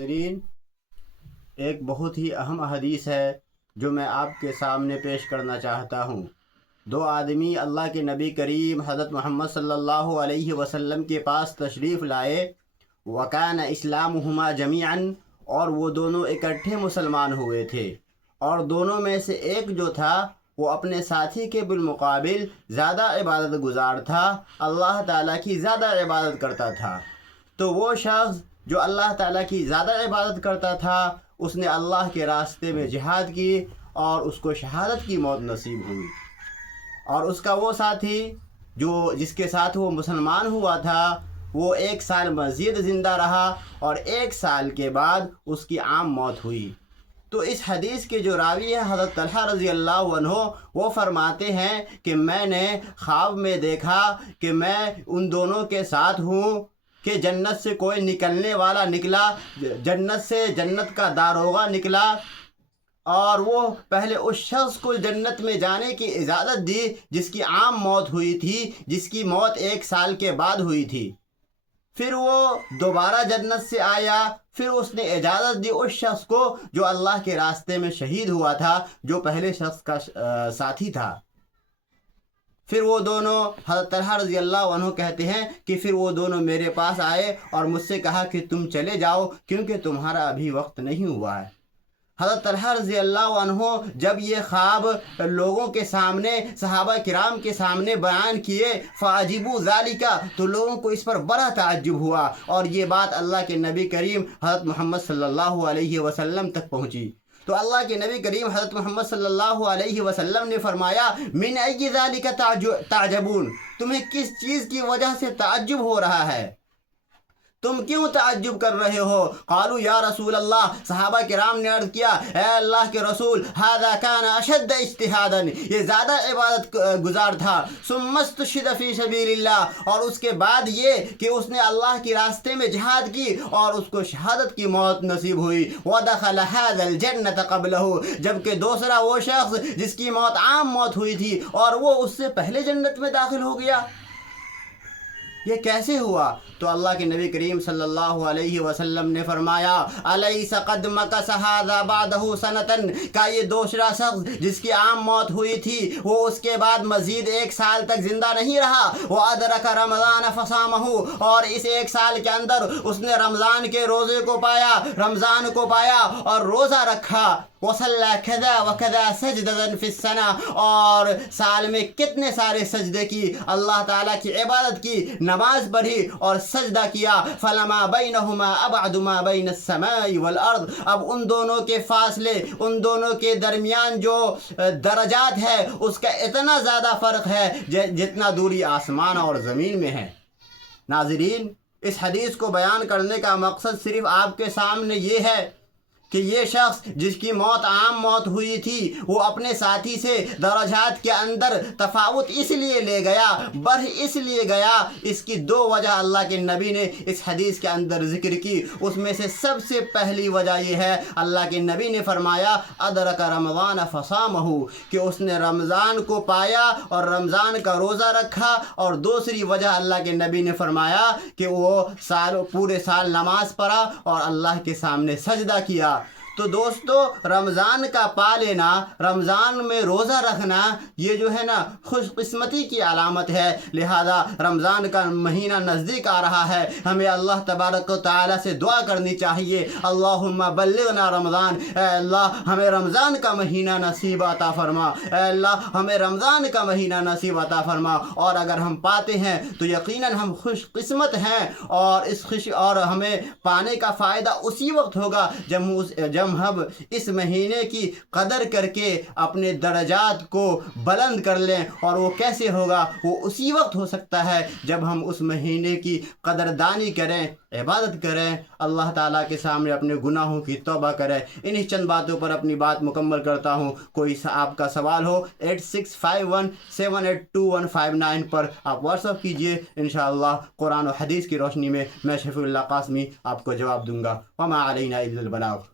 ناظرین، ایک بہت ہی اہم حدیث ہے جو میں آپ کے سامنے پیش کرنا چاہتا ہوں۔ دو آدمی اللہ کے نبی کریم حضرت محمد صلی اللہ علیہ وسلم کے پاس تشریف لائے۔ وَكَانَ إِسْلَامُهُمَا جَمِيعًا، اور وہ دونوں اکٹھے مسلمان ہوئے تھے، اور دونوں میں سے ایک جو تھا وہ اپنے ساتھی کے بالمقابل زیادہ عبادت گزار تھا، اللہ تعالیٰ کی زیادہ عبادت کرتا تھا۔ تو وہ شخص جو اللہ تعالیٰ کی زیادہ عبادت کرتا تھا، اس نے اللہ کے راستے میں جہاد کی اور اس کو شہادت کی موت نصیب ہوئی۔ اور اس کا وہ ساتھی جس کے ساتھ وہ مسلمان ہوا تھا، وہ 1 سال مزید زندہ رہا اور 1 سال کے بعد اس کی عام موت ہوئی۔ تو اس حدیث کے جو راوی ہے حضرت طلحہ رضی اللہ عنہ، وہ فرماتے ہیں کہ میں نے خواب میں دیکھا کہ میں ان دونوں کے ساتھ ہوں کہ جنت سے کوئی نکلنے والا نکلا، جنت سے جنت کا داروغہ نکلا، اور وہ پہلے اس شخص کو جنت میں جانے کی اجازت دی جس کی عام موت ہوئی تھی، جس کی موت 1 سال کے بعد ہوئی تھی۔ پھر وہ دوبارہ جنت سے آیا، پھر اس نے اجازت دی اس شخص کو جو اللہ کے راستے میں شہید ہوا تھا، جو پہلے شخص کا ساتھی تھا۔ پھر وہ دونوں، حضرت طلحہ رضی اللہ عنہ کہتے ہیں کہ پھر وہ دونوں میرے پاس آئے اور مجھ سے کہا کہ تم چلے جاؤ کیونکہ تمہارا ابھی وقت نہیں ہوا ہے۔ حضرت طلحہ رضی اللہ عنہ جب یہ خواب لوگوں کے سامنے، صحابہ کرام کے سامنے بیان کیے، فَعَجِبُوا ذَلِكَ، تو لوگوں کو اس پر بڑا تعجب ہوا، اور یہ بات اللہ کے نبی کریم حضرت محمد صلی اللہ علیہ وسلم تک پہنچی۔ تو اللہ کے نبی کریم حضرت محمد صلی اللہ علیہ وسلم نے فرمایا، مِنْ أَيِّ ذَلِكَ تَعْجَبُونَ، تمہیں کس چیز کی وجہ سے تعجب ہو رہا ہے؟ تم کیوں تعجب کر رہے ہو؟ قالوا یا رسول اللہ، صحابہ کرام نے عرض کیا، اے اللہ کے رسول، هذا كان اشد اجتہادا، یہ زیادہ عبادت گزار تھا، ثم استشهد فی سبیل اللہ، اور اس کے بعد یہ کہ اس نے اللہ کے راستے میں جہاد کی اور اس کو شہادت کی موت نصیب ہوئی، ودخل هذا الجنة قبله، جبکہ دوسرا وہ شخص جس کی موت عام موت ہوئی تھی اور وہ اس سے پہلے جنت میں داخل ہو گیا، یہ کیسے ہوا؟ تو اللہ کے نبی کریم صلی اللہ علیہ وسلم نے فرمایا، الیس قد مکث ھذا بعدہ سنۃ، کا یہ دوسرا شخص جس کی عام موت ہوئی تھی وہ اس کے بعد مزید 1 سال تک زندہ نہیں رہا، وادرک رمضان فصامہ، اور اس 1 سال کے اندر اس نے رمضان کے روزے کو پایا، رمضان کو پایا اور روزہ رکھا، وصلی کذا وکذا سجدۃ فی السنہ، اور سال میں کتنے سارے سجدے کی، اللہ تعالیٰ کی عبادت کی، نماز پڑھی اور سجدہ کیا، فلما بینہما ابعد ما بین السماء والارض، اب ان دونوں کے فاصلے، ان دونوں کے درمیان جو درجات ہے اس کا اتنا زیادہ فرق ہے جتنا دوری آسمان اور زمین میں ہے۔ ناظرین، اس حدیث کو بیان کرنے کا مقصد صرف آپ کے سامنے یہ ہے کہ یہ شخص جس کی موت عام موت ہوئی تھی، وہ اپنے ساتھی سے درجات کے اندر تفاوت اس لیے لے گیا، بڑھ اس لیے گیا، اس کی 2 وجہ اللہ کے نبی نے اس حدیث کے اندر ذکر کی۔ اس میں سے سب سے پہلی وجہ یہ ہے، اللہ کے نبی نے فرمایا، ادرک رمضان فصامہ، کہ اس نے رمضان کو پایا اور رمضان کا روزہ رکھا، اور دوسری وجہ اللہ کے نبی نے فرمایا کہ وہ پورے سال نماز پڑھا اور اللہ کے سامنے سجدہ کیا۔ تو دوستو، رمضان کا پا لینا، رمضان میں روزہ رکھنا، یہ جو ہے نا خوش قسمتی کی علامت ہے، لہذا رمضان کا مہینہ نزدیک آ رہا ہے، ہمیں اللہ تبارک و تعالیٰ سے دعا کرنی چاہیے، اللہم بلغنا رمضان، اے اللہ ہمیں رمضان کا مہینہ نصیب عطا فرما، اے اللہ ہمیں رمضان کا مہینہ نصیب عطا فرما، اور اگر ہم پاتے ہیں تو یقیناً ہم خوش قسمت ہیں، اور ہمیں پانے کا فائدہ اسی وقت ہوگا جب ہم اس مہینے کی قدر کر کے اپنے درجات کو بلند کر لیں، اور وہ کیسے ہوگا؟ وہ اسی وقت ہو سکتا ہے جب ہم اس مہینے کی قدردانی کریں، عبادت کریں، اللہ تعالیٰ کے سامنے اپنے گناہوں کی توبہ کریں۔ انہی چند باتوں پر اپنی بات مکمل کرتا ہوں۔ کوئی آپ کا سوال ہو 8651782159 پر آپ واٹس اپ کیجئے، انشاءاللہ قرآن و حدیث کی روشنی میں شفیع اللہ قاسمی آپ کو جواب دوں گا۔ وما علینا الا البلاغ۔